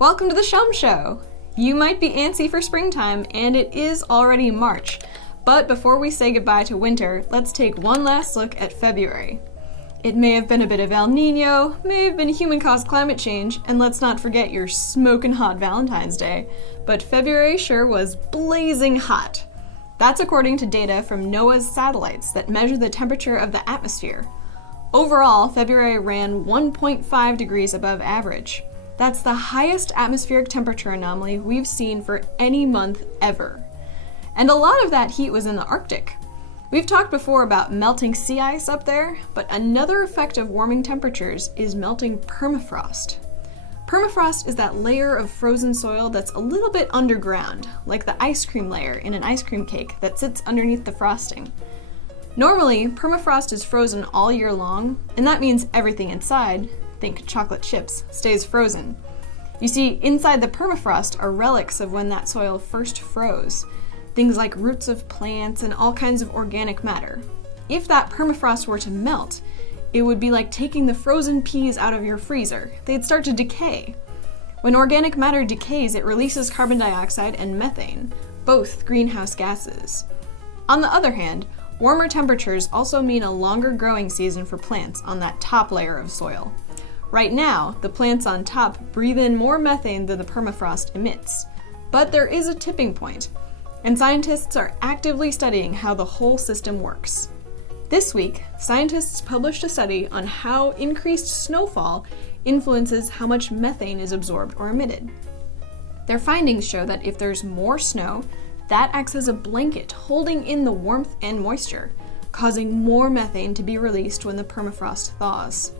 Welcome to the Shum Show! You might be antsy for springtime, and it is already March. But before we say goodbye to winter, let's take one last look at February. It may have been a bit of El Niño, may have been human-caused climate change, and let's not forget your smoking hot Valentine's Day, but February sure was blazing hot. That's according to data from NOAA's satellites that measure the temperature of the atmosphere. Overall, February ran 1.5 degrees above average. That's the highest atmospheric temperature anomaly we've seen for any month ever. And a lot of that heat was in the Arctic. We've talked before about melting sea ice up there, but another effect of warming temperatures is melting permafrost. Permafrost is that layer of frozen soil that's a little bit underground, like the ice cream layer in an ice cream cake that sits underneath the frosting. Normally, permafrost is frozen all year long, and that means everything inside, think chocolate chips, stays frozen. You see, inside the permafrost are relics of when that soil first froze. Things like roots of plants and all kinds of organic matter. If that permafrost were to melt, it would be like taking the frozen peas out of your freezer. They'd start to decay. When organic matter decays, it releases carbon dioxide and methane, both greenhouse gases. On the other hand, warmer temperatures also mean a longer growing season for plants on that top layer of soil. Right now, the plants on top breathe in more methane than the permafrost emits. But there is a tipping point, and scientists are actively studying how the whole system works. This week, scientists published a study on how increased snowfall influences how much methane is absorbed or emitted. Their findings show that if there's more snow, that acts as a blanket holding in the warmth and moisture, causing more methane to be released when the permafrost thaws.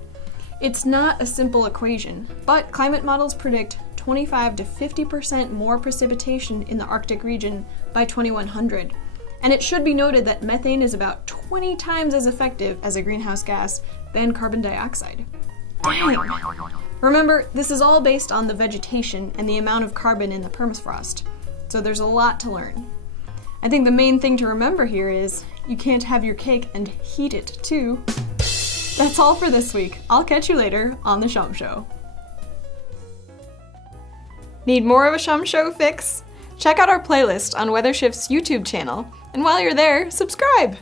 It's not a simple equation, but climate models predict 25 to 50% more precipitation in the Arctic region by 2100. And it should be noted that methane is about 20 times as effective as a greenhouse gas than carbon dioxide. Dang! Remember, this is all based on the vegetation and the amount of carbon in the permafrost, so there's a lot to learn. I think the main thing to remember here is you can't have your cake and heat it too. That's all for this week. I'll catch you later on The Shum Show. Need more of a Shum Show fix? Check out our playlist on Weathershift's YouTube channel, and while you're there, subscribe!